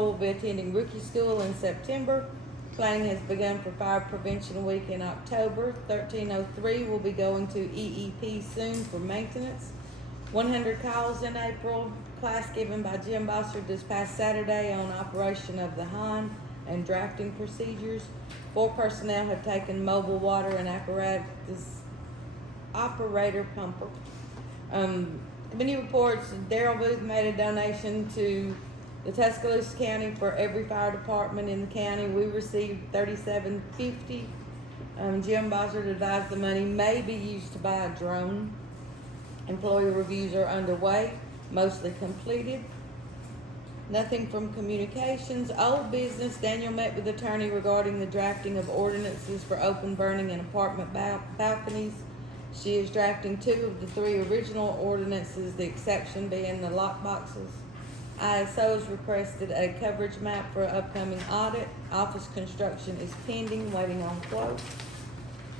Patrol will be attending Rookie School in September. Planning has begun for Fire Prevention Week in October. 1303 will be going to EEP soon for maintenance. 100 calls in April. Class given by Jim Bossard this past Saturday on operation of the HON and drafting procedures. 4 personnel have taken mobile water and apparatus operator pumper. Committee reports, Darrell Booth made a donation to the Tuscaloosa County for every fire department in the county. We received $37.50. Jim Bossard advised the money may be used to buy a drone. Employee reviews are underway, mostly completed. Nothing from communications. Old business, Daniel met with attorney regarding the drafting of ordinances for open burning and apartment balconies. She is drafting 2 of the 3 original ordinances, the exception being the lock boxes. ISO has requested a coverage map for upcoming audit. Office construction is pending, waiting on quote.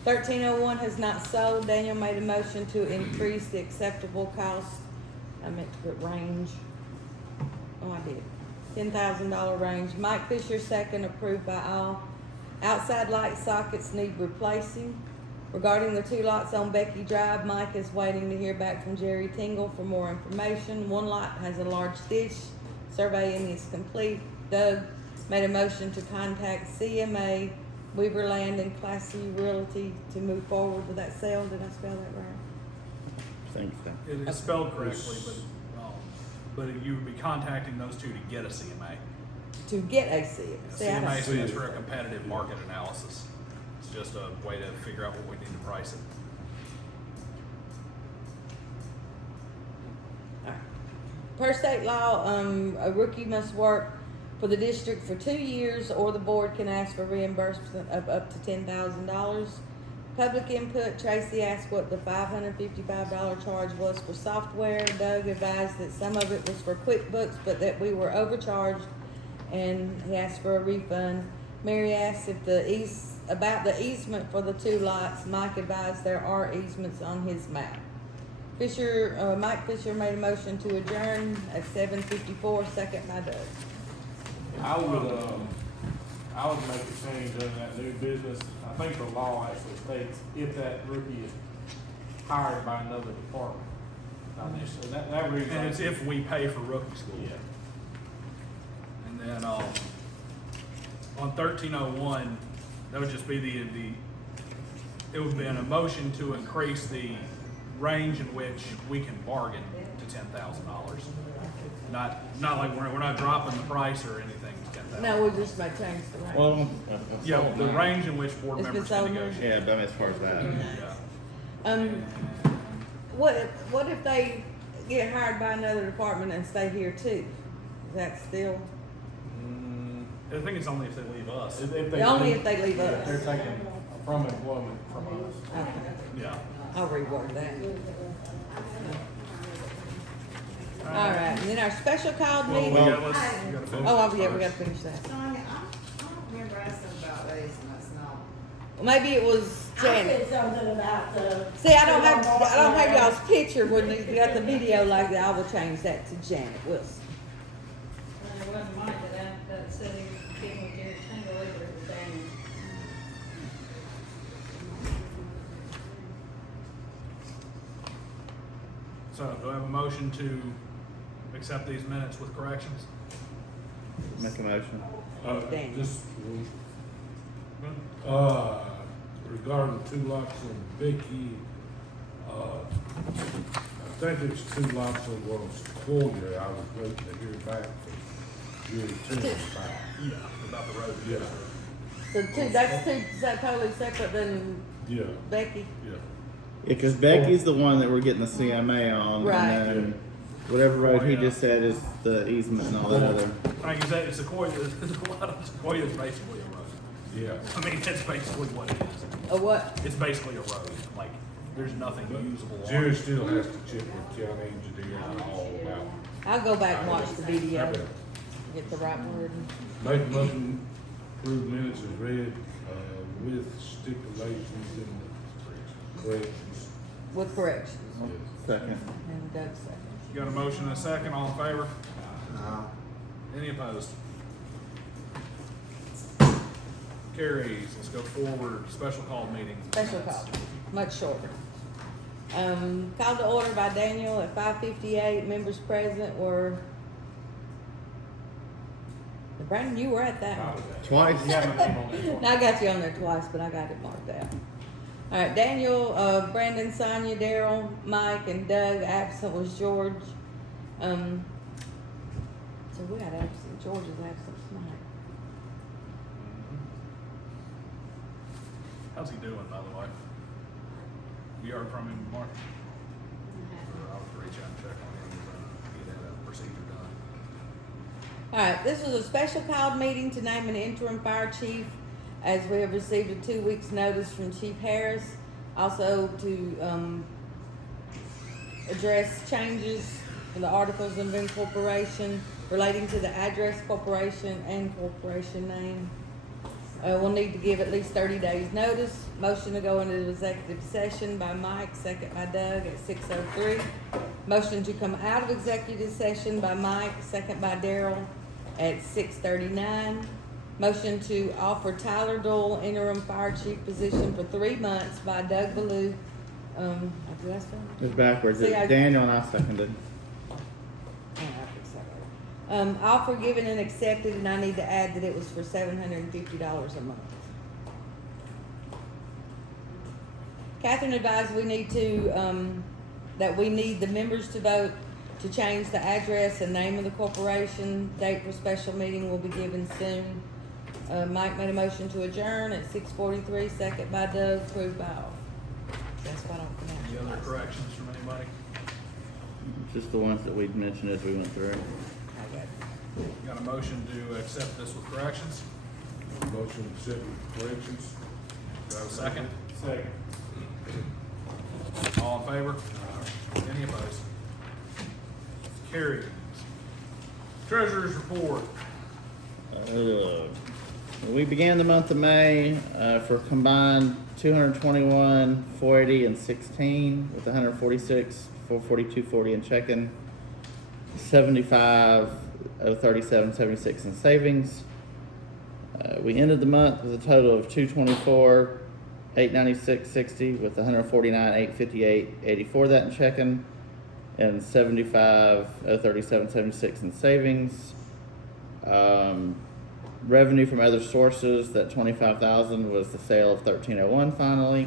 1301 has not sold. Daniel made a motion to increase the acceptable cost. I meant to put range. Oh, I did. $10,000 range. Mike Fisher, second, approved by all. Outside light sockets need replacing. Regarding the 2 lots on Becky Drive, Mike is waiting to hear back from Jerry Tingle for more information. 1 lot has a large ditch. Surveying is complete. Doug made a motion to contact CMA, Weaver Land, and Class C Realty to move forward with that sale. Did I spell that right? I think so. It is spelled correctly, but you would be contacting those 2 to get a CMA. To get a seal. See, I CMA don't- stands for a competitive market analysis. It's just a way to figure out what we need to price it. Alright. Per state law, a rookie must work for the district for 2 years, or the board can ask for reimbursement of up to $10,000. Public input, Tracy asked what the $555 charge was for software. Doug advised that some of it was for QuickBooks, but that we were overcharged, and he asked for a refund. Mary asked if about the easement for the 2 lots. Mike advised there are easements on his map. Mike Fisher made a motion to adjourn at 7:54, second by Doug. I would make a change in that new business. I think the law actually states if that rookie is hired by another department. Not necessarily, that reads. And it's if we pay for rookie school. Yeah. And then, on 1301, that would just be it would be an motion to increase the range in which we can bargain to $10,000. Not like we're not dropping the price or anything to $10,000. No, we just may change the range. Well, Yeah, the range in which board It's been members can sold. negotiate. yeah, but as far as that, Yeah. What if they get hired by another department and stay here too? Is that still, I think it's only if they leave us. only if they leave If us? they're taking from employment from us. Okay, Yeah. I'll reword that. All right, and then our special called Well, meeting. we gotta finish Oh, this yeah, we first. gotta finish that. Sonia, I don't remember asking about these, and that's not. Well, maybe it was I Janet. said something about the. See, I don't have y'all's picture when you got the video like that. I will change that to Janet Wilson. And it wasn't Mike that said he was getting with Jerry Tingle either, it was Daniel. So, do I have a motion to accept these minutes with corrections? make a motion. Daniel. Just, regarding the 2 lots on Becky, I think there's 2 lots on one on Sequoia. I was waiting to hear back from Jerry Tingle about. Yeah. About the road. Yeah, So is that totally separate than yeah, Becky? yeah. Yeah, because Becky's the one that we're getting the CMA on, Right. and then whatever road he just said is the easement and all that other. Like you said, it's Sequoia, a lot of Sequoia is basically a road. Yeah. I mean, that's basically what it is. Or what? It's basically a road, like, there's nothing usable on Jerry it. still has to check with county engineer and all about. I'll go back and watch the video, get the right word. Make a motion, approve minutes as read, with stipulations and corrections. With corrections. Yes. Second. And Doug second. Got a motion and a second, all in favor? Any opposed? carries. Let's go forward. Special call meeting. Special call, much shorter. Called to order by Daniel at 5:58. Members present were. Brandon, you were at that I one. was at- Twice? You have my name on that one. No, I got you on there twice, but I got it marked out. All right, Daniel, Brandon, Sonia, Daryl, Mike, and Doug. Absent was George. So we got absent. George is absent tonight. How's he doing, by the way? You heard from him, Mark? Or I'll have to reach out and check on him and get that procedure done. All right, this was a special called meeting to name an interim fire chief, as we have received a 2 weeks notice from Chief Harris. Also to address changes in the articles of incorporation relating to the address, corporation, and corporation name. We'll need to give at least 30 days notice. Motion to go into executive session by Mike, second by Doug at 6:03. Motion to come out of executive session by Mike, second by Daryl at 6:39. Motion to offer Tyler Doyle interim fire chief position for 3 months by Doug Ballou. Did I say? It's backwards. See, I- Daniel and I seconded. Offer given and accepted, and I need to add that it was for $750 a month. Catherine advised we need to, that we need the members to vote to change the address and name of the corporation. Date for special meeting will be given soon. Mike made a motion to adjourn at 6:43, second by Doug, approved by all. That's why I don't pronounce Any it. other corrections from anybody? Just the ones that we mentioned as we went through. I got it. Got a motion to accept this with corrections? Motion to accept with corrections. Do I have a second? Second. All in favor? Any opposed? Carries. Treasurer's report. We began the month of May for combined 221, 480, and 16, with 146, 442, 40 in checking, 75, 037, 76 in savings. We ended the month with a total of 224, 896, 60, with 149, 858, 84 that in checking, and 75, 037, 76 in savings. Revenue from other sources, that 25,000 was the sale of 1301 finally.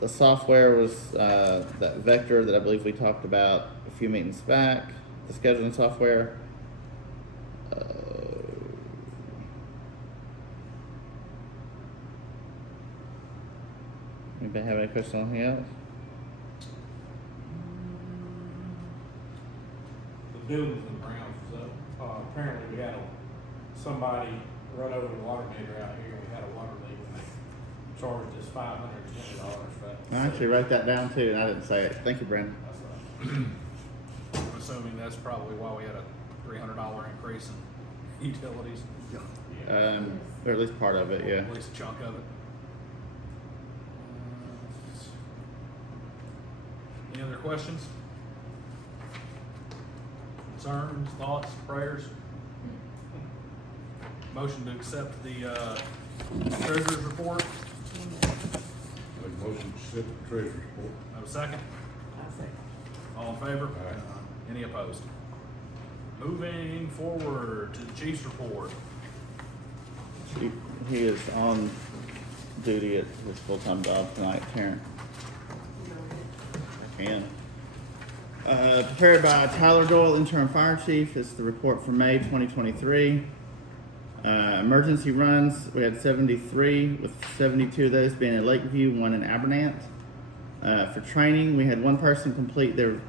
The software was that Vector that I believe we talked about a few meetings back, the scheduling software. Anybody have any questions on anything else? The buildings and grounds was up. Apparently we had somebody run over the water meter out here, and we had a water leak, and they charged us $520 for that. I actually wrote that down too, and I didn't say it. Thank you, Brandon. That's right. I'm assuming that's probably why we had a $300 increase in utilities, Or at least part of it, yeah. at least a chunk of it. Any other questions? Concerns, thoughts, prayers? Motion to accept the treasurer's report. Make motion to accept the treasurer's report. Have a second? I'll say. All in favor? Aye. Any opposed? Moving forward to the chief's report. He is on duty at his full-time job tonight, Terrence. And prepared by Tyler Doyle, interim fire chief. It's the report for May 2023. Emergency runs, we had 73, with 72 of those being in Lakeview, 1 in Abernant. For training, we had 1 person complete their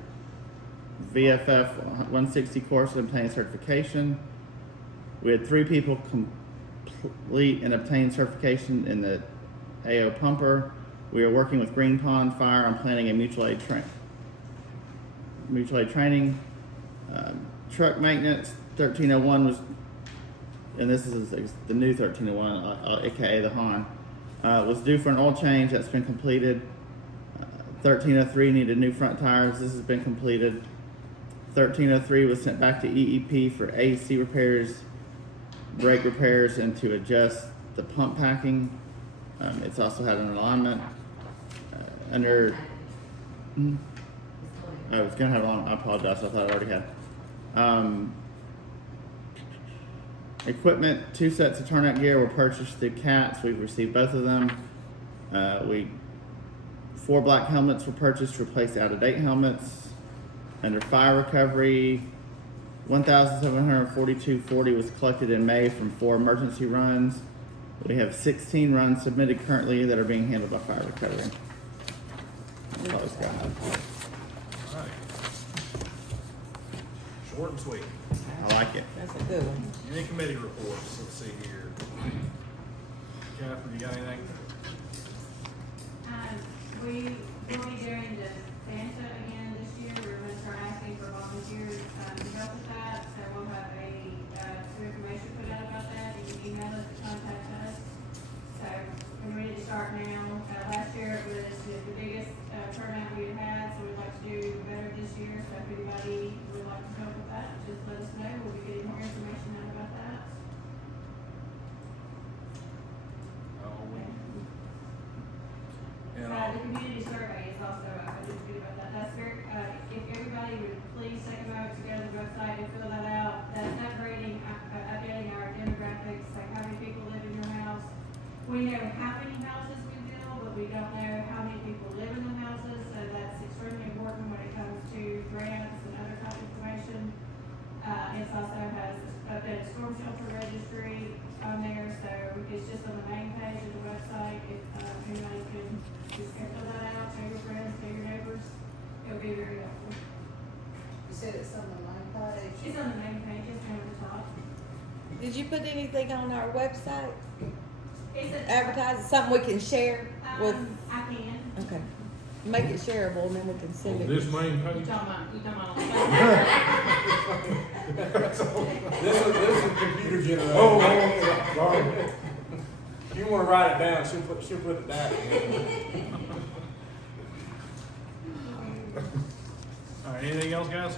VFF 160 course and obtain certification. We had 3 people complete and obtain certification in the AO pumper. We are working with Green Pond Fire on planning a mutual aid training. Truck maintenance, 1301 was, and this is the new 1301, aka the Han, was due for an oil change. That's been completed. 1303 needed new front tires. This has been completed. 1303 was sent back to EEP for AC repairs. brake repairs and to adjust the pump packing. It's also had an alignment under. I was gonna have it on. I apologize. I thought I already had. Equipment, 2 sets of turnout gear were purchased through CATS. We've received both of them. 4 black helmets were purchased to replace out-of-date helmets. Under fire recovery, $1,742.40 was collected in May from 4 emergency runs. We have 16 runs submitted currently that are being handled by fire recovery. That's all it's got. Alright. Short and sweet. I like it. That's a good one. Any committee reports? Let's see here. Catherine, you got anything? We will be doing the Santa again this year. We're gonna start asking for volunteers, to help with that. So we'll have some information put out about that. You can email us or contact us. So we're ready to start now. Last year it was the biggest, turnout we had, so we'd like to do better this year. So if anybody would like to help with that, just let us know. We'll be getting more information out about that. The community survey is also, I didn't forget about that, that's very, if everybody would please take a moment to go to the website and fill that out, that's upgrading, updating our demographics, like how many people live in your house. We know how many houses we build, but we don't know how many people live in the houses, so that's extremely important when it comes to grants and other type of information. It also has updated storm shelter registry on there, so it's just on the main page of the website. If anybody can just fill that out, tell your friends, tell your neighbors, it'll be very helpful. You said it's on the main page? It's on the main page, it's down at the top. Did you put anything on our website? It's a, Advertise, something we can share with, I can. okay. Make it shareable and then we can send On it. this main You page? talking about This is computer generated. Oh, sorry. If you wanna write it down, she'll put it down. Alright, anything else, guys?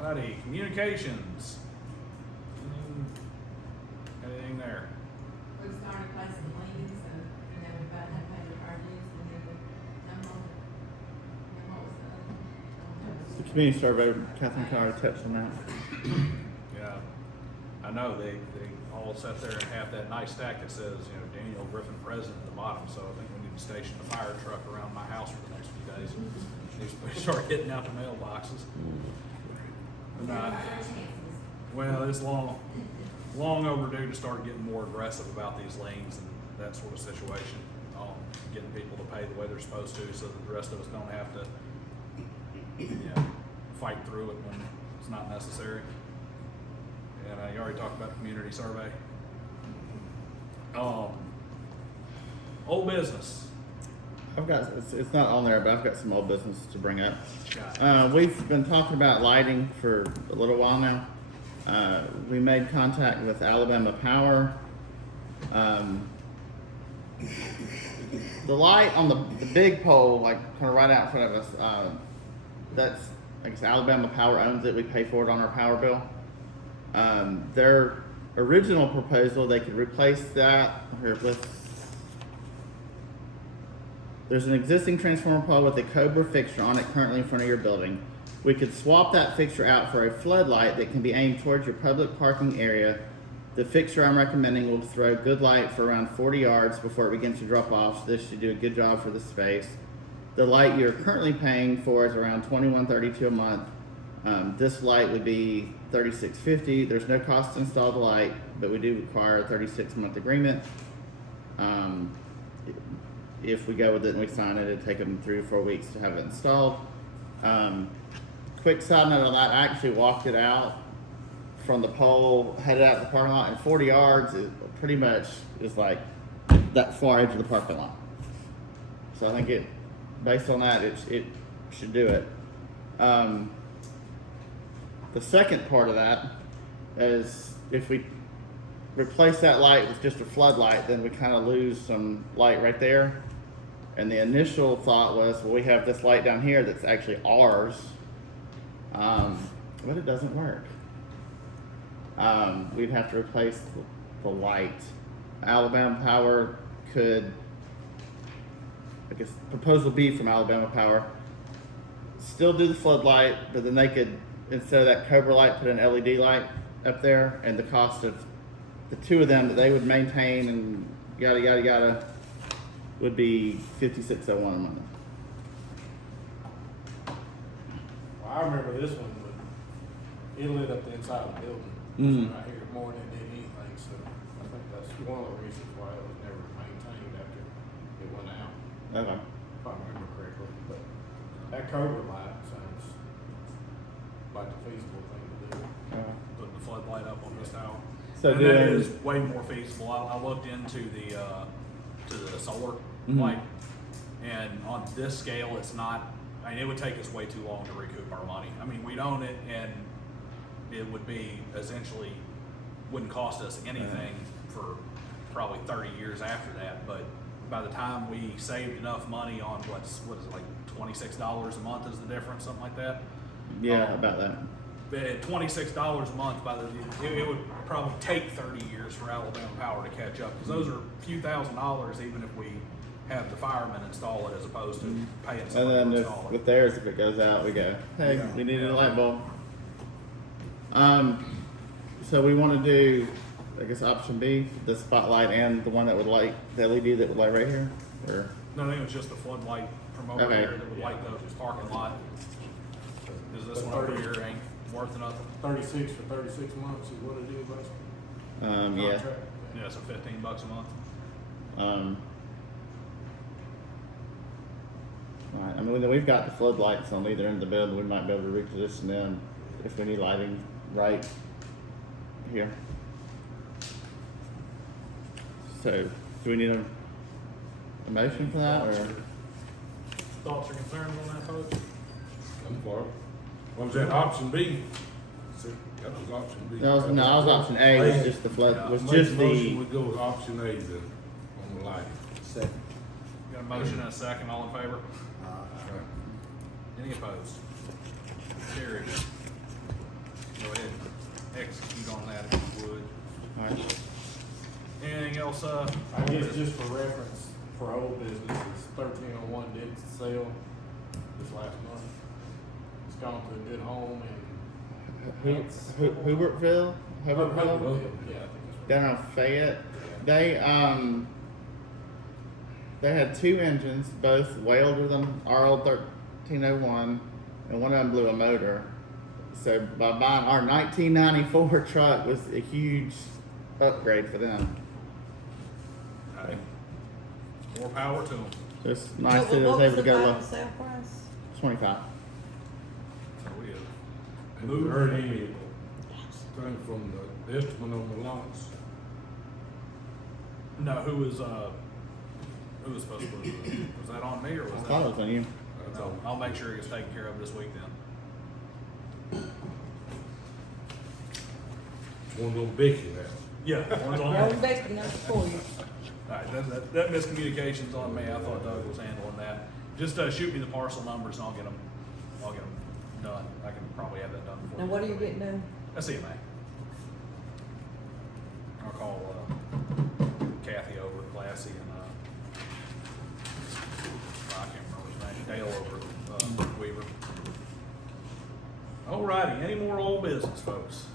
Righty, communications. Anything there? We've started placing liens, so, you know, we've about to pay the charges, and then what was the other one? The community survey, Catherine kind of touched on that. Yeah, I know, they all sit there and have that nice stack that says, you know, Daniel Griffin President at the bottom, so I think we need to station a fire truck around my house for the next few days. Needs to start hitting out the mailboxes. But not, well, it's long overdue to start getting more aggressive about these liens and that sort of situation. Getting people to pay the way they're supposed to so that the rest of us don't have to, fight through it when it's not necessary. And you already talked about the community survey. Old business. I've got, it's not on there, but I've got some old business to bring up. Got it. We've been talking about lighting for a little while now. We made contact with Alabama Power. The light on the big pole, like kind of right out in front of us, that's, I guess Alabama Power owns it. We pay for it on our power bill. Their original proposal, they could replace that here with. There's an existing transformer pole with a Cobra fixture on it currently in front of your building. We could swap that fixture out for a floodlight that can be aimed towards your public parking area. The fixture I'm recommending will throw good light for around 40 yards before it begins to drop off, so this should do a good job for the space. The light you're currently paying for is around $21.32 a month. This light would be $36.50. There's no cost to install the light, but we do require a 36-month agreement. If we go with it and we sign it, it'd take them 3 or 4 weeks to have it installed. Quick side note on that, I actually walked it out from the pole, headed out the parking lot, and 40 yards is pretty much is like that far edge of the parking lot. So I think based on that, it should do it. The second part of that is if we replace that light with just a floodlight, then we kind of lose some light right there. And the initial thought was, well, we have this light down here that's actually ours, but it doesn't work. we'd have to replace the light. Alabama Power could, I guess, proposal B from Alabama Power, still do the floodlight, but then they could, instead of that Cobra light, put an LED light up there, and the cost of the two of them that they would maintain and yada yada yada would be $56.01 a month. Well, I remember this one, but it lit up the inside of the building. Mm. Right here more than it did anything, so I think that's one of the reasons why it was never maintained after it went out, Okay. if I remember correctly. But that Cobra light sounds like the feasible thing to do. Putting the floodlight up on this tower. So And that doing- is way more feasible. I looked into to the solar Mhm. light, and on this scale, it's not. I mean, it would take us way too long to recoup our money. I mean, we'd own it, and it would be essentially wouldn't cost us anything for probably 30 years after that. But by the time we saved enough money on what is it, like $26 a month is the difference, something like that. Yeah, about that. At $26 a month, it would probably take 30 years for Alabama Power to catch up, because those are a few $1,000s, even if we have the firemen install it as opposed to paying And somebody then to if, install it. with theirs, if it goes out, we go, hey, Yeah. we need a light bulb. So we want to do, I guess, option B, the spotlight and the one that would light, the LED that would light right here, or? No, I think it was just the floodlight from over Okay. there that would light the parking lot. Is this one over here ain't worth nothing? 36 for 36 months is what it is, basically. Yeah. Contract. Yeah, so $15 a month. Right. I mean, we've got the floodlights on either end of the building. We might be able to reposition them if we need lighting right here. So, do we need a motion for that, or? Thoughts or concerns on that, folks? I'm for it. What was that, option B? That was option B. That was option A. Was just the flood. Was Make just a motion, the. we go with option A then, on the light. Got a motion and a second, all in favor? Right. Any opposed? Carried. Go ahead, execute on that if you would. All right. Anything else, I guess just for reference, for old businesses, 1301 did sell this last month. It's gone to a good home and. Hubertville. Yeah, I think Hubertville. that's right. Down on Fayette. They had two engines, both way older than our old 1301, and one of them blew a motor. So by buying our 1994 truck was a huge upgrade for them. hey, more power to them. So it's nice What that it was was able to the go final low. sale price? 25. So we have Have you heard anything from the estimate on the lots? No, who was supposed to put it? Was that on me or was I that? thought it was on you. No, I'll make sure it gets taken care of this week then. One on Becky now. Yeah, one's on Well, me. Becky, not for you. Alright, that miscommunication's on me. I thought Doug was handling that. Just, shoot me the parcel numbers and I'll get them done. I can probably have that done before. Now, what are you getting done? A CMA. I'll call, Kathy over at Classy and, I can't remember his name, Dale over at, Weaver. Alrighty, any more old business, folks?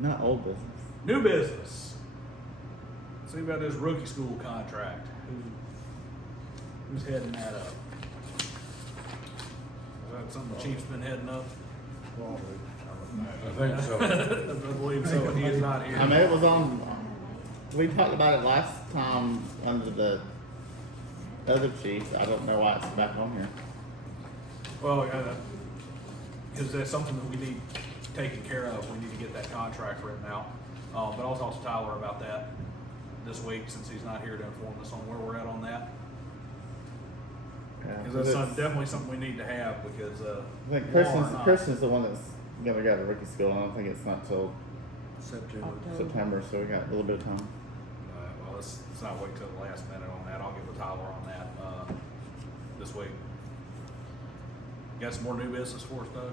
Not old business. New business. See about this rookie school contract. Who's heading that up? Is that something the chief's been heading up? I think so. I believe so, and he is not here. I mean, it was on. We talked about it last time under the other chief. I don't know why it's back on here. Well, because that's something that we need taken care of. We need to get that contract written out. But I'll talk to Tyler about that this week since he's not here to inform us on where we're at on that. Because that's it's- definitely something we need to have because, I think law or not. Christian's the one that's gonna go to rookie school. I don't think it's not till October. September, so we got a little bit of time. Well, let's not wait till the last minute on that. I'll get with Tyler on that, this week. You got some more new business for us, Doug?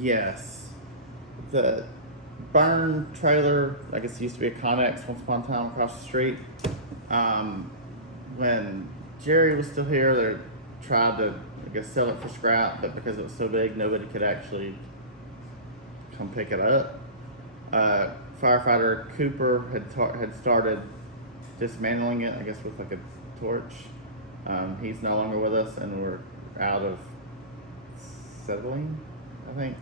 Yes. the burn trailer, I guess it used to be a Connex once upon a time across the street. When Jerry was still here, they tried to, I guess, sell it for scrap, but because it was so big, nobody could actually come pick it up. Firefighter Cooper had started dismantling it, I guess, with like a torch. He's no longer with us, and we're out of settling, I think.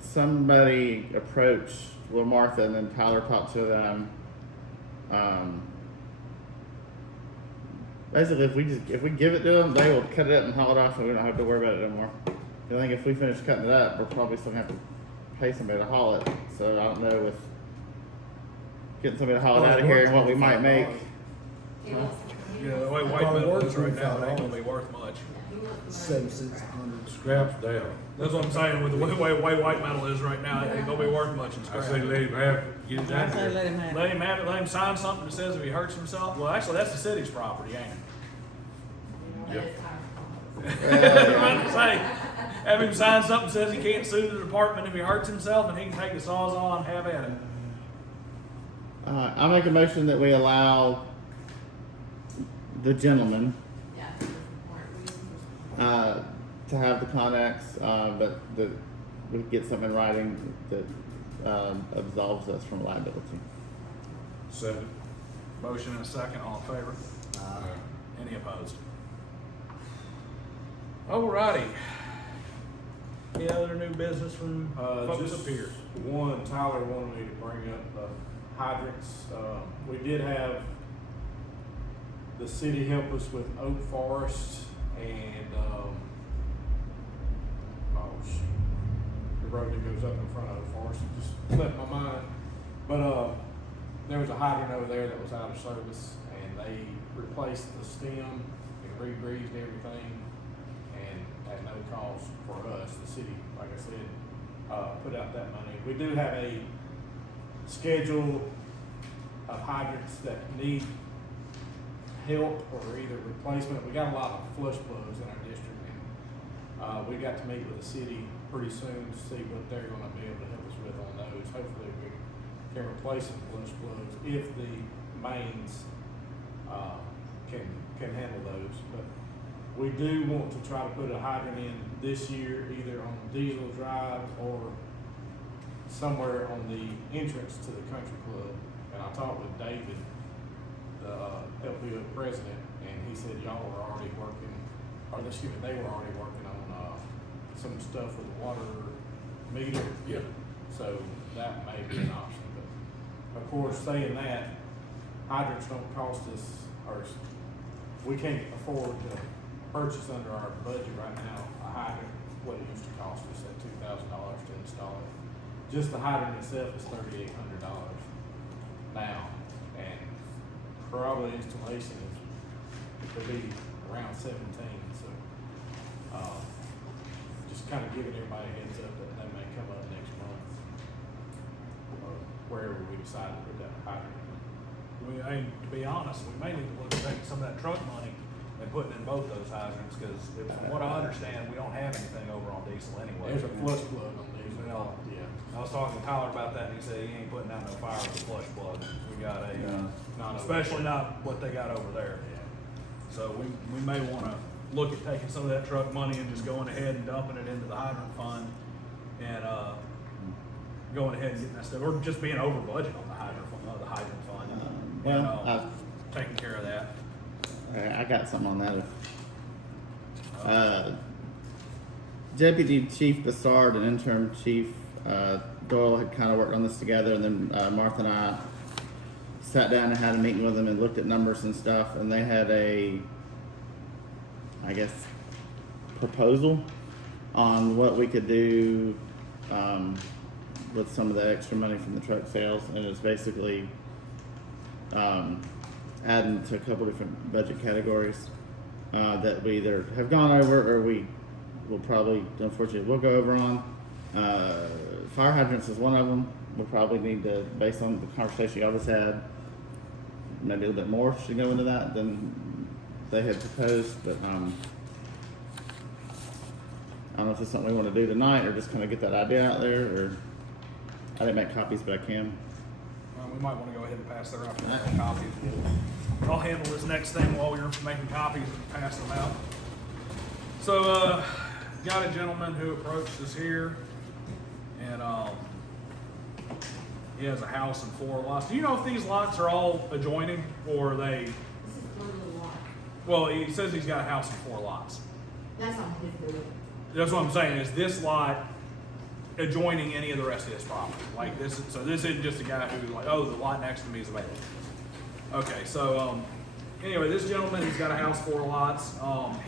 Somebody approached Will Martha, and then Tyler talked to them. Basically, if we give it to them, they will cut it up and haul it off, and we don't have to worry about it anymore. I think if we finish cutting it up, we're probably still gonna have to pay somebody to haul it. So I don't know with getting somebody to haul it out of here and what we might make. He wants to- Yeah, the way white metal is right now, it ain't gonna be worth much. He wants to- 7,600. Scraps down. That's what I'm saying, with the way white metal is right now, it ain't gonna be worth much in I scrap. say let him have, get it I out say there. let him have it. Let him have it, let him sign something that says if he hurts himself, well, actually, that's the city's property, ain't it? That is our fault. I'm about to say, have him sign something that says he can't sue the department if he hurts himself, and he can take the sawzall and have at it. I make a motion that we allow the gentleman Yeah, for important reasons. to have the Connex, but that we get something in writing that absolves us from liability. Second. Motion and a second, all in favor? Aye. Any opposed? Alrighty. Any other new business from folks Just up here? one, Tyler wanted me to bring up the hydrants. We did have the city help us with Oak Forest and, the road that goes up in front of Oak Forest, it just slipped my mind. But, there was a hydrant over there that was out of service, and they replaced the stem, and re-greased everything, and at no cost for us, the city, like I said, put out that money. We do have a schedule of hydrants that need help or either replacement. We got a lot of flush plugs in our district, and we got to meet with the city pretty soon to see what they're gonna be able to help us with on those. Hopefully we can replace some flush plugs if the mains can handle those. But we do want to try to put a hydrant in this year, either on Diesel Drive or somewhere on the entrance to the country club. And I talked with David, the LPO president, and he said y'all were already working, or excuse me, they were already working on some stuff with the water meter. Yeah. So that may be an option, but of course, saying that, hydrants don't cost us, or we can't afford to purchase under our budget right now a hydrant, what it used to cost us at $2,000 to install it. Just the hydrant itself is $3,800 now, and probably installation could be around 17, so, just kind of giving everybody a heads up that may come up next month, or wherever we decide to put that hydrant. To be honest, we may need to look at taking some of that truck money and putting in both those hydrants, cause from what I understand, we don't have anything over on diesel anyway. There's a flush plug on these, Well, yeah. I was talking to Tyler about that, and he said he ain't putting out no fire with a flush plug. We got a, Not over especially there. not what they got over there. Yeah. So we may wanna look at taking some of that truck money and just going ahead and dumping it into the hydrant fund and, going ahead and getting that stuff, or just being over budget on the hydrant fund. Well, And, taking care of that. I got something on that. Deputy Chief Bassard and Interim Chief Doyle had kind of worked on this together, and then Martha and I sat down and had a meeting with them and looked at numbers and stuff, and they had a, I guess, proposal on what we could do with some of the extra money from the truck sales, and it's basically adding to a couple different budget categories that we either have gone over or we will probably, unfortunately, will go over on. Fire hydrants is one of them. We'll probably need to, based on the conversation y'all just had, maybe a little bit more should go into that than they had proposed, but don't know if it's something we wanna do tonight, or just kinda get that idea out there, or, I didn't make copies, but I can. We might wanna go ahead and pass that around for making copies. I'll handle this next thing while you're making copies and pass them out. So, got a gentleman who approached us here, and, he has a house and 4 lots. Do you know if these lots are all adjoining, or are they, This is one little lot. well, he says he's got a house and 4 lots. That's on his building. That's what I'm saying, is this lot adjoining any of the rest of his property? Like this, so this isn't just a guy who's like, oh, the lot next to me is available. Okay, so, anyway, this gentleman, he's got a house, 4 lots.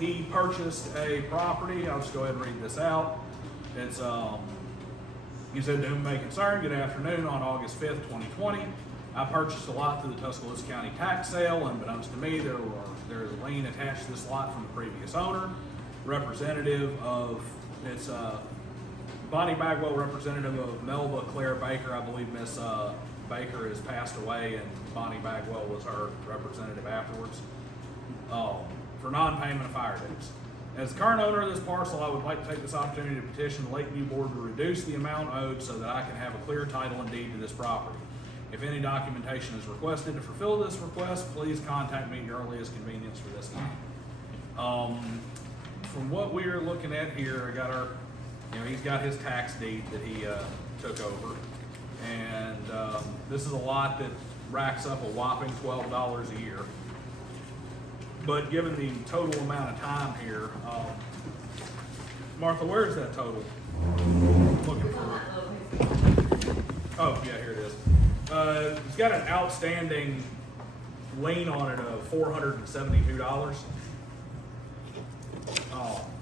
He purchased a property, I'll just go ahead and read this out. It's, he said, to whom it may concern, good afternoon, on August 5th, 2020. I purchased a lot through the Tuscaloosa County tax sale, unbeknownst to me, there is a lien attached to this lot from the previous owner. Representative of, it's, Bonnie Bagwell, representative of Melba Claire Baker. I believe Miss Baker has passed away, and Bonnie Bagwell was her representative afterwards, for non-payment of fire dues. As the current owner of this parcel, I would like to take this opportunity to petition the Lakeview Board to reduce the amount owed so that I can have a clear title and deed to this property. If any documentation is requested to fulfill this request, please contact me at your earliest convenience for this time. From what we're looking at here, I got our, he's got his tax deed that he took over. And this is a lot that racks up a whopping $12 a year. But given the total amount of time here, Martha, where is that total? Looking for. Oh, yeah, here it is. It's got an outstanding lien on it of $472,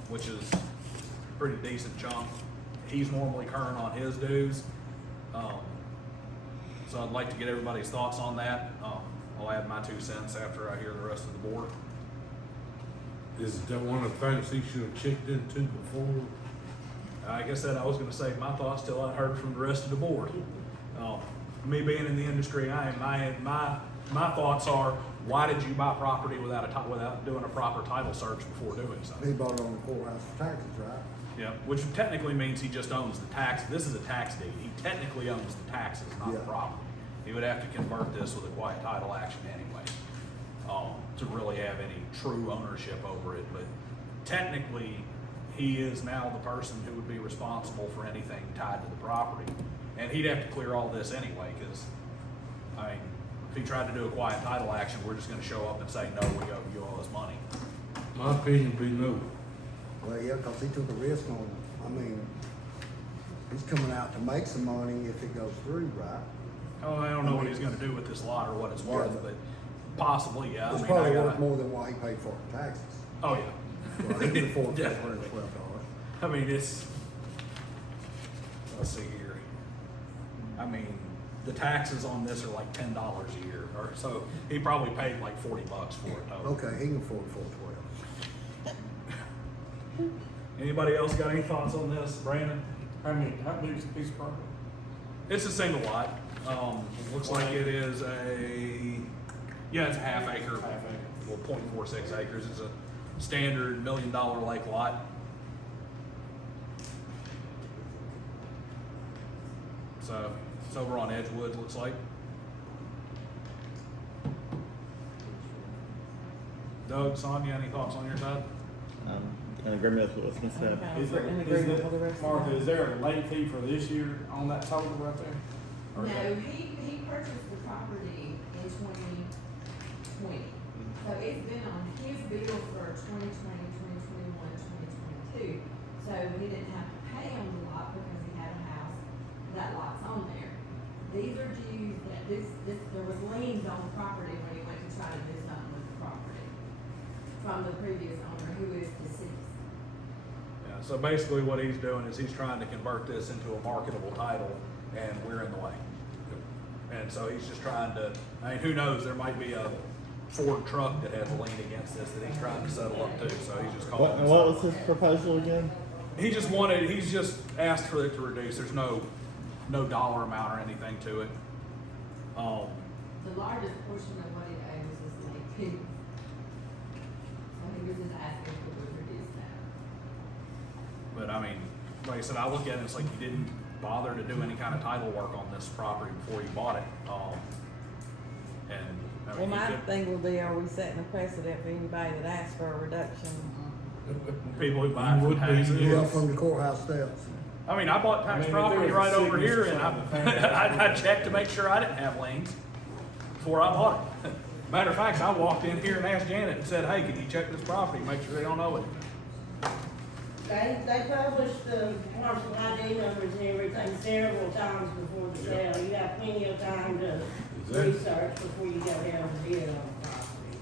which is a pretty decent chunk. He's normally current on his dues. So I'd like to get everybody's thoughts on that. I'll add my 2 cents after I hear the rest of the board. Is that one of the things he should have checked into before? I guess that I was gonna save my thoughts till I heard from the rest of the board. Me being in the industry, my thoughts are, why did you buy property without doing a proper title search before doing so? He bought it on the courthouse for taxes, right? Yeah, which technically means he just owns the tax. This is a tax deed. He technically owns the taxes, not the Yeah. property. He would have to convert this with a quiet title action anyway, to really have any true ownership over it. But technically, he is now the person who would be responsible for anything tied to the property. And he'd have to clear all this anyway, because, I mean, if he tried to do a quiet title action, we're just gonna show up and say, no, you owe us money. My opinion would be no. Well, yeah, cause he took a risk on, he's coming out to make some money if it goes through, right? Oh, I don't know what he's gonna do with this lot or what it's worth, Yeah. but possibly, yeah. I It's mean, probably I gotta- worth more than what he paid for in taxes. Oh, yeah. Well, he can afford Definitely. $412. I mean, it's, let's see here. I mean, the taxes on this are like $10 a year, or so, he probably paid like $40 for it total. Okay, he can afford $412. Anybody else got any thoughts on this, Brandon? How big is the piece of property? It's a single lot. Looks like it is it's a half acre. Half acre. Well, 0.46 acres. It's a standard $1 million lake lot. So it's over on Edgewood, looks like. Doug, Sonia, any thoughts on your side? In agreement with what's been said. Okay. Is there, In agreement with the rest of Martha, that. is there a late fee for this year on that total right there? Or is No, that- he purchased the property in 2020. So it's been on his bill for 2020, 2021, 2022. So he didn't have to pay on the lot because he had a house, that lot's on there. These are dues that there was liens on the property when he went to try to do something with the property from the previous owner who is deceased. Yeah, so basically what he's doing is he's trying to convert this into a marketable title, and we're in the way. And so he's just trying to, I mean, who knows, there might be a Ford truck that has a lien against this that he's trying to settle up too, so he's just calling. What was his proposal again? He's just asked for it to reduce, there's no dollar amount or anything to it. The largest portion of what he owes is like $2. So he was just asking if it would reduce that. But I mean, like I said, I look at it, it's like you didn't bother to do any kind of title work on this property before you bought it. And, I Well, mean, my you could, thing will be, are we setting a precedent for anybody that asks for a reduction? people who buy it for Would be, taxes. yeah. Up from the courthouse steps. I mean, I bought I tax mean, if property there was a right over signature here, and something, I checked to make sure I didn't have liens before I bought it. Matter of fact, I walked in here and asked Janet and said, hey, can you check this property, make sure they don't owe it? They publish the parcel ID numbers and everything several times before the sale. You have plenty of time to Exactly. research before you go down and bid on the property.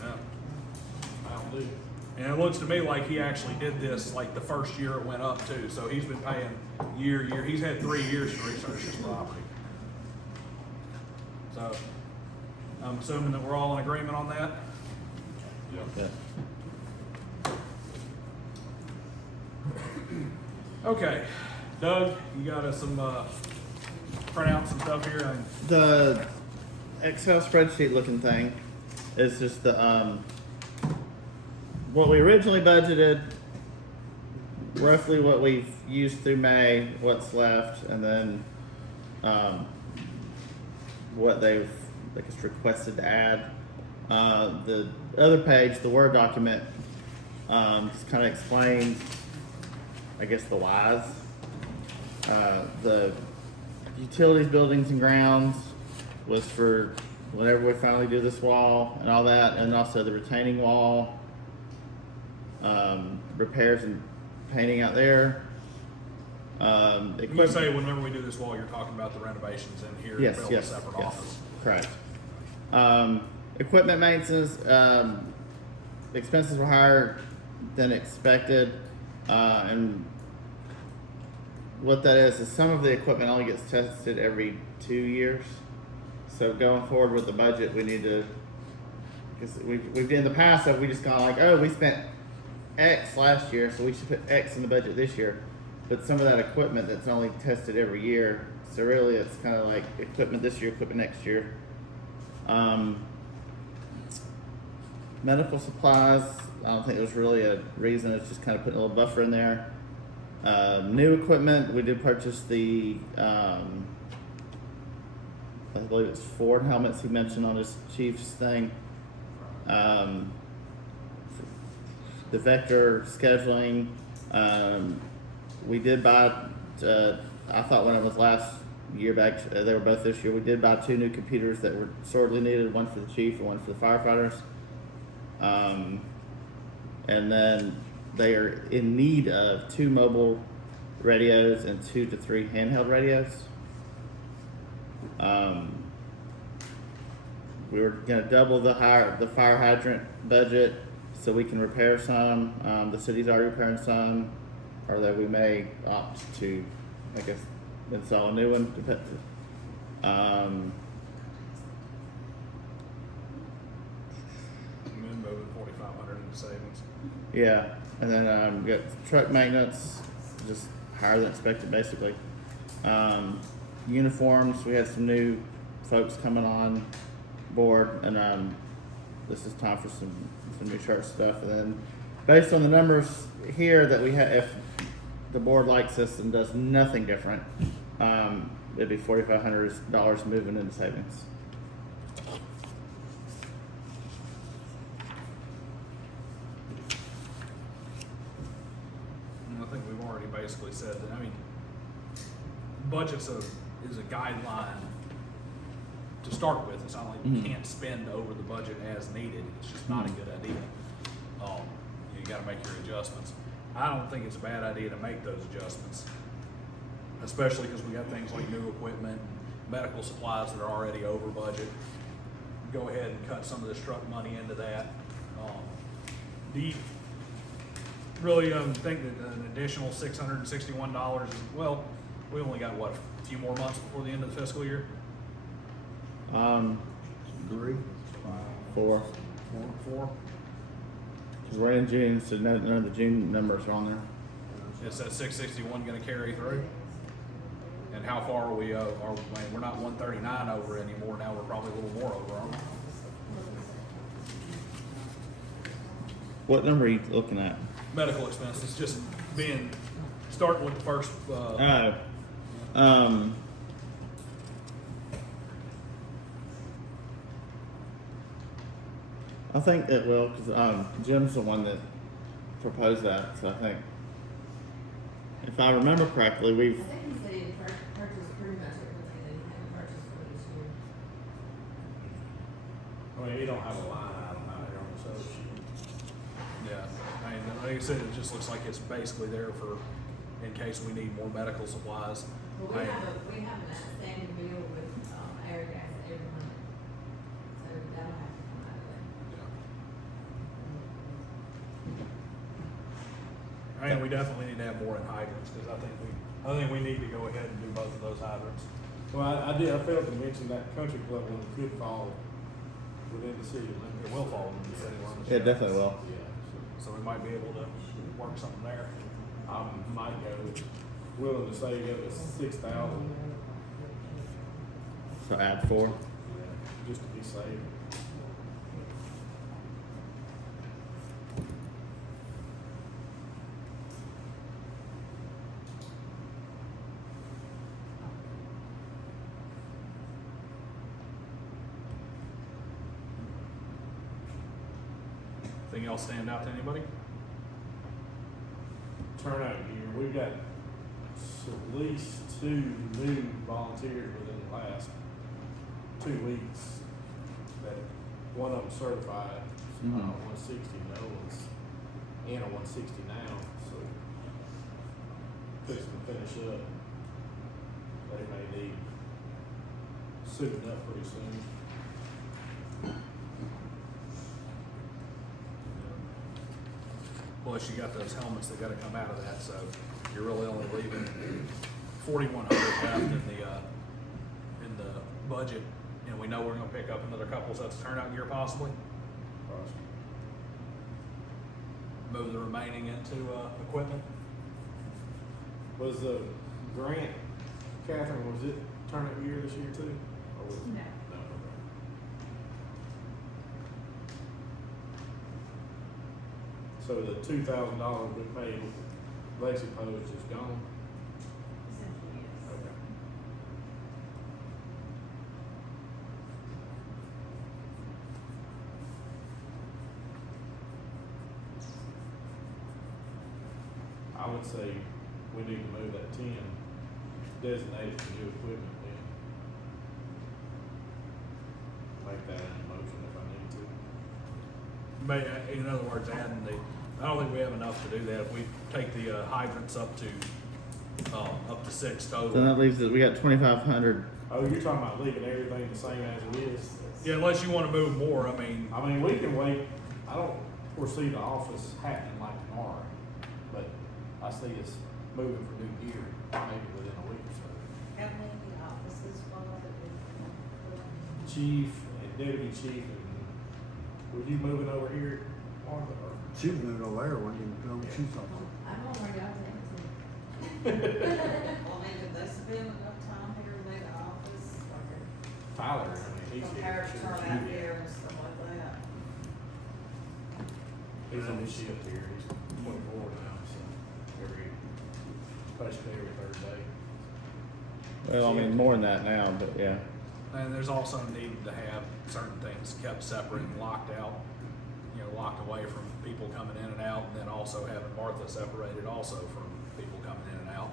Yeah. I'll do. And it looks to me like he actually did this like the first year it went up too, so he's been paying year, he's had 3 years to research this property. So, I'm assuming that we're all in agreement on that? Yeah. Okay, Doug, you got us some, printouts and stuff here, and The Excel spreadsheet looking thing is just the, what we originally budgeted, roughly what we've used through May, what's left, and then, what they've, I guess, requested to add. The other page, the Word document, just kind of explains, I guess, the whys. The utilities, buildings, and grounds was for whenever we finally do this wall and all that, and also the retaining wall, repairs and painting out there. when you Equipment. say whenever we do this wall, you're talking about the renovations in here, Yes, build a yes, separate yes, office. correct. Equipment maintenance, expenses were higher than expected, and what that is some of the equipment only gets tested every 2 years. So going forward with the budget, we need to, because we've in the past, we just gone like, oh, we spent X last year, so we should put X in the budget this year. But some of that equipment that's only tested every year, so really it's kind of like equipment this year, equipment next year. Medical supplies, I don't think there's really a reason, it's just kind of putting a little buffer in there. New equipment, we did purchase the, I believe it's Ford helmets he mentioned on his chief's thing. The Vector scheduling, we did buy, I thought when it was last year back, they were both this year, we did buy 2 new computers that were sorely needed, one for the chief and one for the firefighters. And then they are in need of 2 mobile radios and 2 to 3 handheld radios. We were gonna double the fire hydrant budget so we can repair some. The city's already repairing some, or that we may opt to, I guess, install a new one. And then moving 4,500 into savings. Yeah, and then we got truck maintenance, just higher than expected, basically. Uniforms, we had some new folks coming on board, and this is time for some new shirt stuff. And then, based on the numbers here that we have, if the board likes us and does nothing different, it'd be $4,500 moving into savings. And I think we've already basically said that, I mean, budget's is a guideline to start with. It's not like you can't spend over the budget as needed. It's just not a good idea. You gotta make your adjustments. I don't think it's a bad idea to make those adjustments, especially because we got things like new equipment, medical supplies that are already over budget. Go ahead and cut some of this truck money into that. Do you really think that an additional $661 is, well, we only got what, a few more months before the end of the fiscal year? 3, 4. 4? Because we're in June, so none of the June numbers are on there. Is that 661 gonna carry through? And how far are we, man, we're not 139 over anymore, now we're probably a little more over, aren't we? What number are you looking at? Medical expenses, just starting with the first, Oh, I think it will, cause, Jim's the one that proposed that, so I think, if I remember correctly, I we've, think he said he had purchased pretty much everything that he had purchased for this year. I mean, you don't have a line item out here on the sales sheet. yeah, I mean, like I said, it just looks like it's basically there for, in case we need more medical supplies. But I- we have an outstanding bill with, Airgas every month. So that'll have to come out of there. I think we definitely need to have more in hydrants, cause I think we need to go ahead and do both of those hydrants. Well, I failed to mention that country club one could fall within the city limits. It will fall in the city limits. it definitely will. Yeah, So we might be able to work something there. so I might go, willing to say go to 6,000, So add 4. just to be safe. Anything else stand out to anybody? Turnout year, we've got at least 2 new volunteers within the last 2 weeks. That one of them certified, Mhm. 160, the other one's in a 160 now, so fixing to finish up. They may need suiting up pretty soon. Plus you got those helmets that gotta come out of that, so you're really only leaving 4,100 left in the budget. And we know we're gonna pick up another couple, so that's turnout gear possibly. Move the remaining into, equipment. Was the grant, Catherine, was it turnout year this year too? Or was it? No. No, okay. So the $2,000 we paid Lacey Post is gone? Essentially, yes. Okay. I would say we need to move that 10 designated for new equipment then. Make that in motion if I need to. But, in other words, adding I don't think we have enough to do that. If we take the hydrants up to 6 Then total. that leaves, we got 2,500. Oh, you're talking about leaving everything the same as it is? Yeah, unless you wanna move more, I mean, I mean, we can wait, I don't foresee the office happening like tomorrow, but I see us moving for new gear, maybe within a week or so. How many offices fall that we? Chief and deputy chief, and were you moving over here, Martha, or? She was moving over there when you go, she's on. I don't know where y'all take it to. Well, I mean, did they spend enough time here in the office, like, Tyler, I mean, he's here. compared to turnout gear and stuff like that? He's on his shift here, he's 24 now, so basically every third day. Well, I mean, more than that now, but yeah. and there's also a need to have certain things kept separate and locked out, locked away from people coming in and out, and then also having Martha separated also from people coming in and out,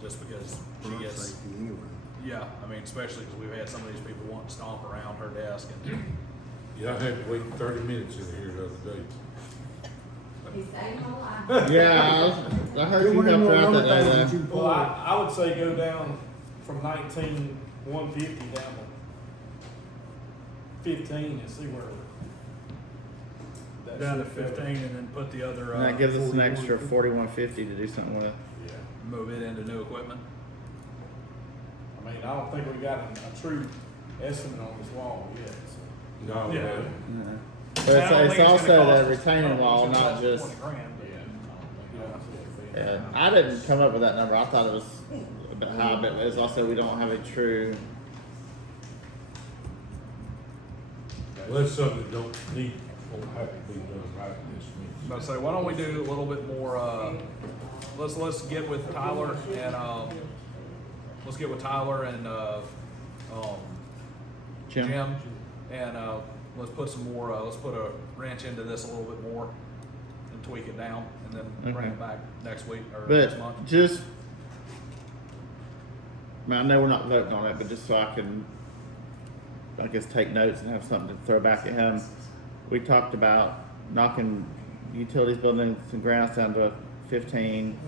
just because she Front gets, safety anyway. yeah, I mean, especially because we've had some of these people wanting to stomp around her desk, and Yeah, I had to wait 30 minutes in here the other day. He saved my life. Yeah, I heard you One of helped them her out that other things day that though. you Well, pulled. I would say go down from 19,150 down to 15 and see where. that down to should go. 15, and then put the other, And that gives us an extra 4,150 to do something with. Yeah, move it into new equipment. I mean, I don't think we got a true estimate on this wall yet, so. No, Yeah. no. But I don't it's think also gonna that cost- retaining I don't wall, think it's gonna not cost just. 20 grand, but- Yeah, I don't think I don't see it being. Yeah, I didn't come up with that number. I thought it was a bit high, but it's also we don't have a true. Well, that's something that don't need, won't have to be done right this minute. But say, why don't we do a little bit more, let's get with Tyler and, Jim, and, let's put some more, let's put a wrench into this a little bit more and tweak it down and then bring Okay. it back next week or next But month. just, I mean, I know we're not voting on it, but just so I can, I guess, take notes and have something to throw back at him. We talked about knocking utilities, buildings and grounds down to 15.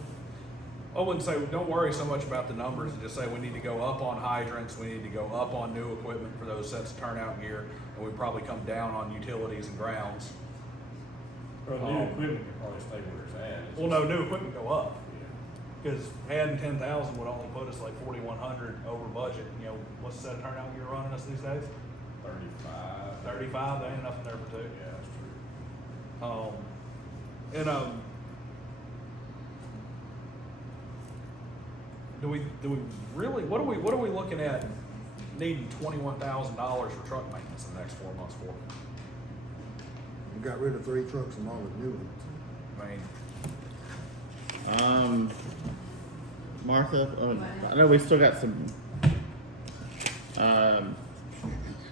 I wouldn't say, don't worry so much about the numbers, just say we need to go up on hydrants, we need to go up on new equipment for those sets of turnout gear, and we probably come down on utilities and grounds. Or the new equipment can probably stay where it's at. It's Well, just- no, new equipment go up, Yeah. because adding 10,000 would only put us like 4,100 over budget. You know, what's the set of turnout gear running us these days? 35. 35, there ain't nothing there for two. Yeah, that's true. And do we really? What are we looking at? Needing $21,000 for truck maintenance in the next 4 months for? We got rid of 3 trucks and all the new ones. I mean, Martha, I know we still got some,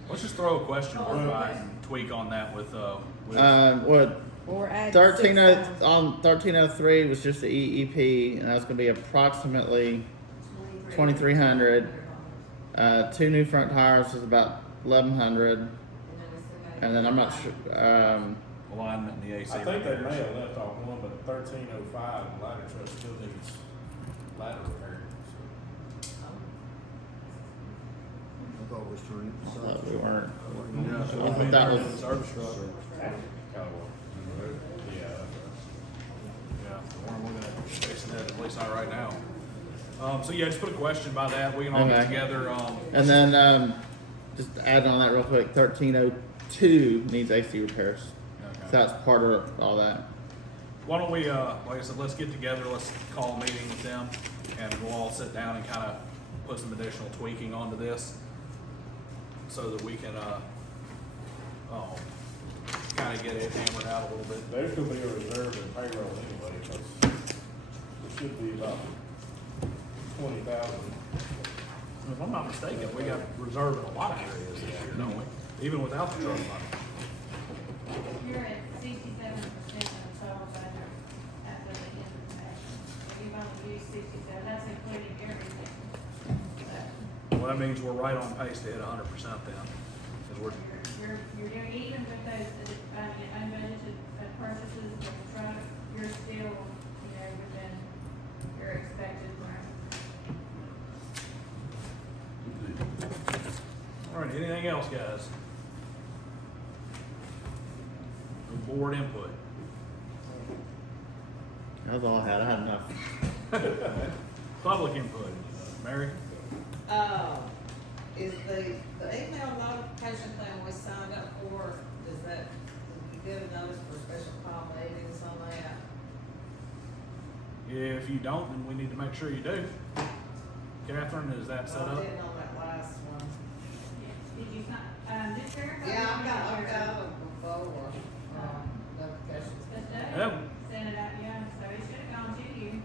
let's just throw a question mark by and tweak on that with what, Or add 1303 on 1303 was just the EEP, and that's gonna be approximately 2,300. 2 new front tires is about 1,100, and then I'm not sure, alignment in the AC. I think they repairs. may have left off one, but 1305, the ladder truck still needs ladder repair. I thought it was turning. I thought we weren't. Yeah, I thought that was, service truck. So, kind of, yeah, that's Yeah, the one I'm looking at, Jason had, at least not right now. So yeah, just put a question by that. We can all get Okay. together. and then, just adding on that real quick, 1302 needs AC repairs. Okay. So that's part of all that. Why don't we, like I said, let's get together, let's call a meeting with them, and we'll all sit down and kind of put some additional tweaking onto this, so that we can, kind of get it hammered out a little bit. There could be a reserve in payroll anyway, because it should be about 20,000. If I'm not mistaken, we got reserve in a lot of areas this year, don't we? Even without the truck money. You're at 67% of the total budget after the end of May. You've only used 67, that's including everything. So Well, that means we're right on pace to hit 100% then, because we're, you're doing, even with those, unbudgeted purchases of the truck, you're still, within your expected range. all right, anything else, guys? No board input. That's all I had. I had enough. Public input. Mary? Is the email notification thing we signed up for, is that, did you get a notice for special call meetings on that? If you don't, then we need to make sure you do. Catherine, is that set I up? did on that last one. Did you sign, just verify? Yeah, I've got them before, notifications. But Yeah. Doug sent it out, yeah, so it should have gone to you.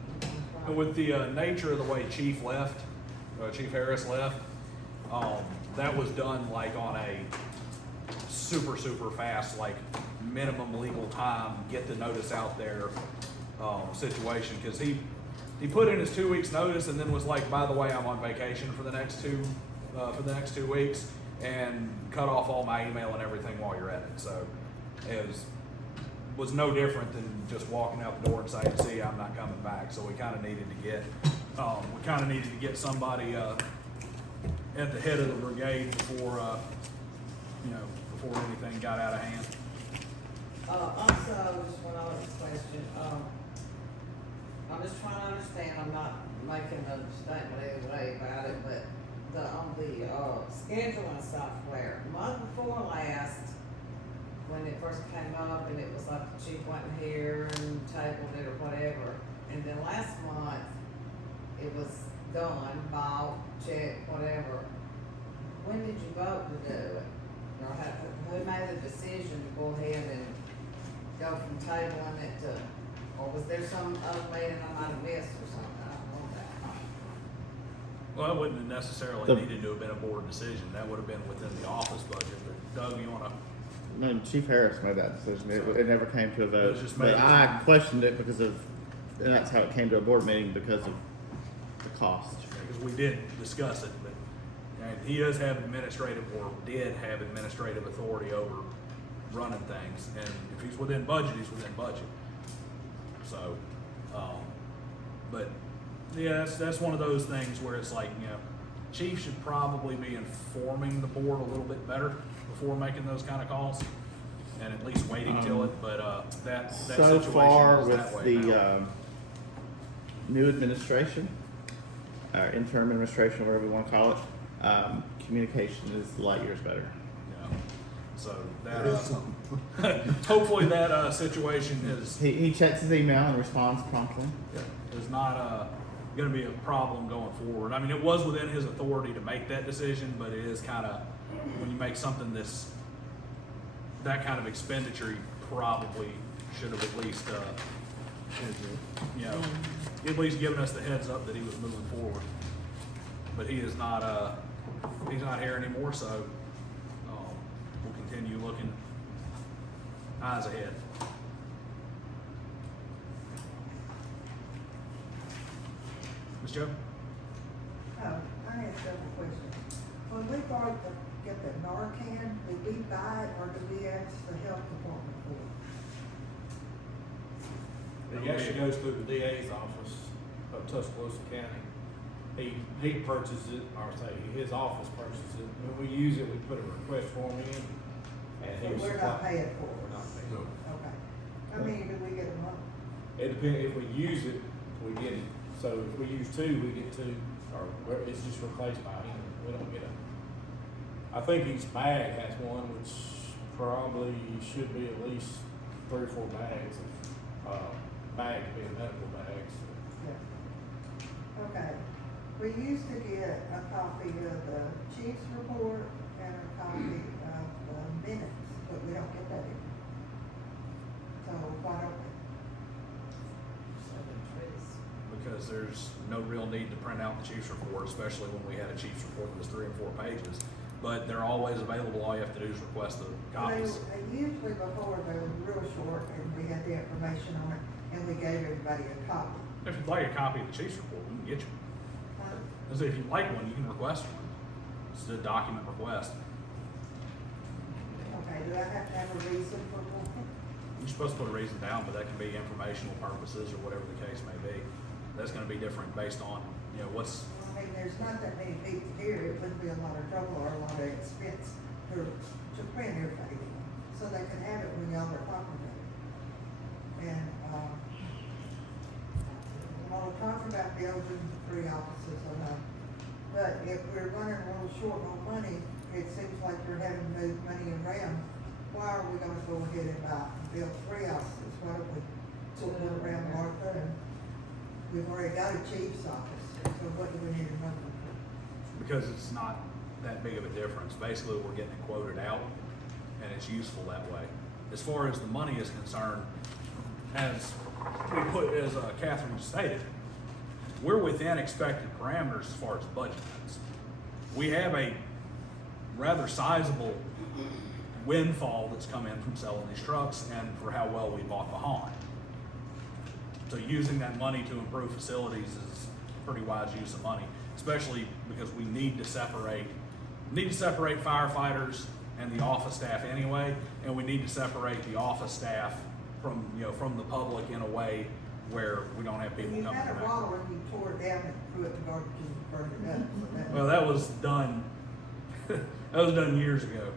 And with the nature of the way Chief left, Chief Harris left, that was done like on a super fast, like minimum legal time, get the notice out there situation. Because he put in his 2 weeks notice and then was like, by the way, I'm on vacation for the next 2 weeks, and cut off all my email and everything while you're at it. So it was no different than just walking out the door and saying, "See, I'm not coming back." So we kind of needed to get somebody at the head of the brigade before anything got out of hand. Also, just one other question, I'm just trying to understand, I'm not making a statement either way about it, but on the scheduling software, month before last, when it first came up and it was like the chief wasn't here and tabled it or whatever, and then last month, it was done, bought, checked, whatever. When did you vote to do it? Or who made the decision to go ahead and go from tabling it to, or was there some other meeting I might have missed or something? I don't know that. Well, it wouldn't have necessarily The- needed to have been a board decision. That would have been within the office budget. But Doug, you wanna? No, Chief Harris made that decision. It never came to a It vote. was just But made. I questioned it because of, and that's how it came to a board meeting because of the cost. Because we did discuss it, but and he does have administrative, or did have administrative authority over running things. And if he's within budget, he's within budget. So, but yeah, that's one of those things where it's like, you know, chief should probably be informing the board a little bit better before making those kind of calls, and at least waiting till it. But that So situation far is with that way the now. new administration, interim administration, whatever we want to call it, communication is light years better. Yeah. So that There is something. hopefully that situation is He checks his email and responds promptly. is not going to be a problem going forward. I mean, it was within his authority to make that decision, but it is kind of, when you make something that kind of expenditure, you probably should have at least, you know, at least given us the heads up that he was moving forward. But he is not, he's not here anymore, so we'll continue looking eyes ahead. Ms. Joe? I had several questions. When we get the Narcan, do we buy it or do we ask the health department for it? It actually goes through the DA's office of Tuscaloosa County. He purchases it, or say, his office purchases it. When we use it, we put a request form in, and he So will we're supply. not paying for it? We're not paying. No. Okay. How many do we get a month? It depends, if we use it, we get it. So if we use two, we get two, or it's just replaced by him. We don't get a, I think each bag has one, which probably should be at least 3 or 4 bags of, bags being medical bags. Yeah. Okay. We used to get a copy of the chief's report and a copy of the minutes, but we don't get that anymore. So why don't we? Because there's no real need to print out the chief's report, especially when we had a chief's report that was 3 and 4 pages. But they're always available. All you have to do is request the copies. Usually before they were real short and we had the information on it and we gave everybody a copy. If you'd like a copy of the chief's report, we can get you. As if you'd like one, you can request one. It's a document request. Okay, do I have to have a reason for one? You're supposed to put a reason down, but that can be informational purposes or whatever the case may be. That's gonna be different based on, you know, what's, I mean, there's not that many people here, it wouldn't be a lot of trouble or a lot of expense to print everything, so they can have it when y'all are talking about it. And, while we're talking about building 3 offices, but if we're running a little short on money, it seems like we're having to move money around. Why are we gonna go ahead and build 3 offices? Why don't we sort it around Martha and we've already got a chief's office, so what do we need another one for? because it's not that big of a difference. Basically, we're getting it quoted out, and it's useful that way. As far as the money is concerned, as we put, as Catherine stated, we're within expected parameters as far as budget goes. We have a rather sizable windfall that's come in from selling these trucks and for how well we bought the Hahn. So using that money to improve facilities is pretty wise use of money, especially because we need to separate firefighters and the office staff anyway, and we need to separate the office staff from, you know, from the public in a way where we don't have people You coming had a back. wall and you tore it down and threw it in the garbage and burned it up, so that. Well, that was done, that was done years ago,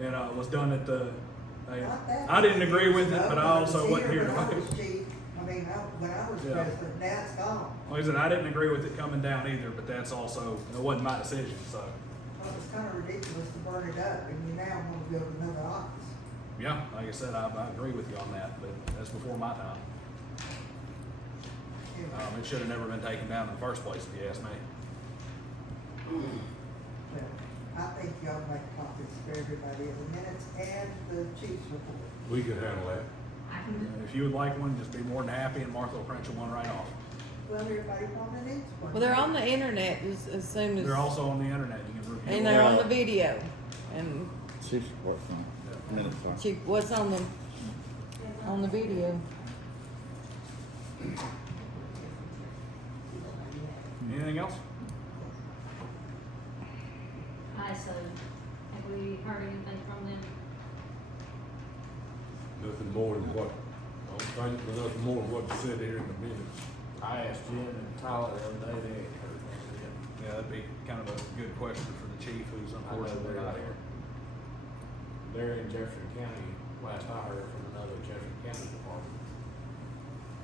and was done at the, Not that I didn't many agree with years it, but ago, I also wasn't here when I to. was chief. I mean, when I was Yeah. president, now it's gone. Like I said, I didn't agree with it coming down either, but that's also, it wasn't my decision, so, Well, it's kind of ridiculous to burn it up and you now want to build another office. yeah, like I said, I agree with you on that, but that's before my time. It should have never been taken down in the first place, if you ask me. Well, I think y'all make copies for everybody of the minutes and the chief's report. We can handle that. If you would like one, just be more than happy, and Martha will print you one right off. Well, everybody probably needs one. Well, they're on the internet as soon as, They're also on the internet, you can review and them. they're on the video. And Chief support fund, minutes are. she, what's on the video? Anything else? ISO, have we heard anything from them? Nothing more than what, I don't think, nothing more than what you said here in the minutes. I asked Jim and Tyler the other day, they ain't heard anything yet. Yeah, that'd be kind of a good question for the chief, who's unfortunately not here. They're in Jefferson County, last I heard from another Jefferson County department.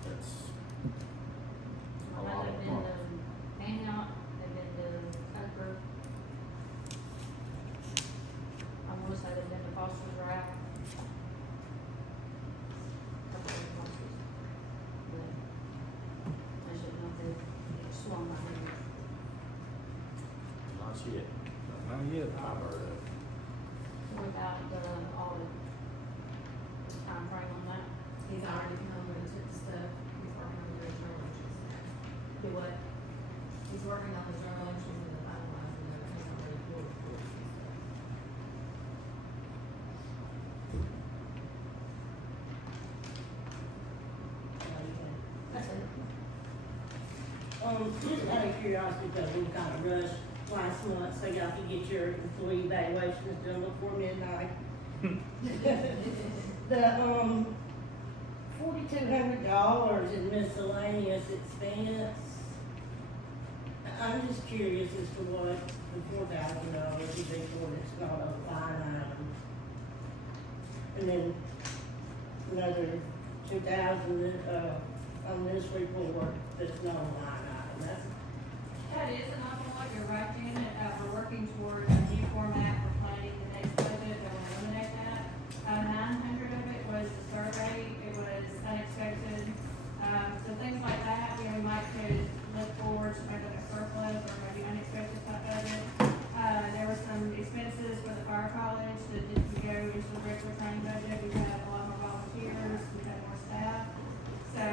That's a I know lot of they've been money. doing Antioch, they've been doing Tucker. I wanna say they've been to Foster's Route. Couple of Foster's. But I should know if they swung my hand. Not yet. Not yet. I've heard of it. Without the audit. Timeframe on that. He's already come and took the stuff, he's working on the journal entries now. Do what? He's working on the journal entries and the finalizing of it, he's already pulled reports and stuff. That's it. Just out of curiosity, because we kind of rushed last month, so y'all can get your employee evaluations done before midnight. The, $4,200 in miscellaneous expense. I'm just curious as to what the $4,000 is for, it's not a line item. And then another 2,000, on this report, that's not a line item, that's, That is an awful lot, you're right, Janet, we're working toward a new format for planning the next budget, that will eliminate that. 900 of it was the survey, it was unexpected, so things like that, we might could look forward to maybe a surplus or maybe unexpected type budget. There were some expenses for the fire college that didn't go into the regular training budget, we had a lot more volunteers, we had more staff, so,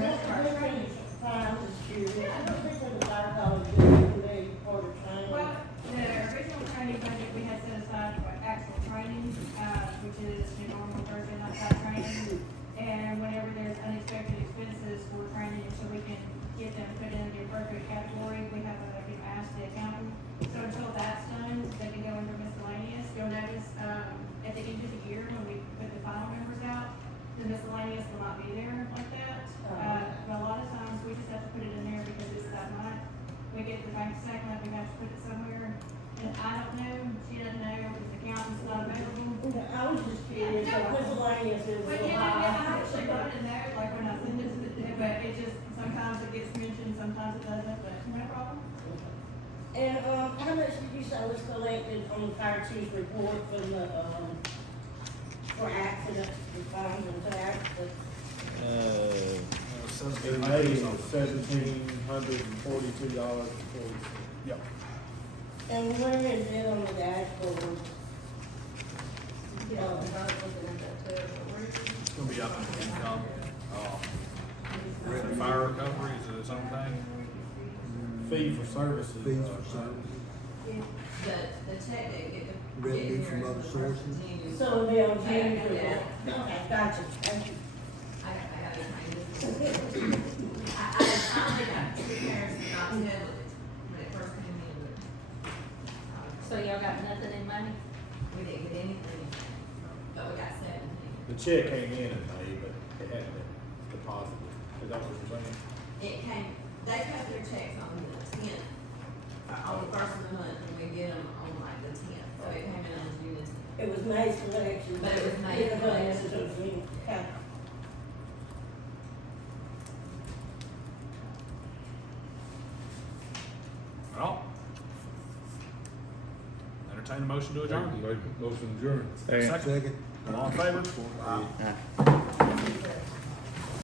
most of our training. I'm just curious, I don't think that the fire college is a part of training. Well, the original training budget we had set aside for actual training, which is your normal Thursday night type training. And whenever there's unexpected expenses for training, so we can get them put in the appropriate category, we have a, ask the accountant. So until that's done, they can go under miscellaneous. You'll notice, at the end of the year, when we put the final numbers out, the miscellaneous will not be there like that. But a lot of times, we just have to put it in there because it's that month. We get the bank statement, we have to put it somewhere. And I don't know, she doesn't know, if the accountant's not available. I was just curious, so miscellaneous is a But little yeah, I high. actually got it in there, like when I send it to the, but it just, sometimes it gets mentioned, sometimes it doesn't, but no problem. And, how much did you say was collected on the fire chief's report from the, for accidents, funds and to accidents? Their name was $1,742.40. Yep. And where is it on the dashboard? Yeah, I was looking at that too, but where is it? It's gonna be up in income. Fire recovery is its own thing. Fee for services. Fees for service, The check they get. revenue from other sources. So it'll be on June Yeah. report. Okay, gotcha, thank you. I got it, I finally got two parents not to know it when it first came in, So y'all got nothing in money? we didn't get anything, but we got 17. The check came in in May, but it hadn't been deposited. Is that what you're saying? It came, they cut their checks on the 10th, on the first of the month, and we get them on like the 10th, so it came in on June the 10th. It was May's collection. But it was May's Yeah, collection. it was June. Okay. Well. Entertain a motion to adjourn. Make a motion adjourned. Second. Second. All in favor? Aye.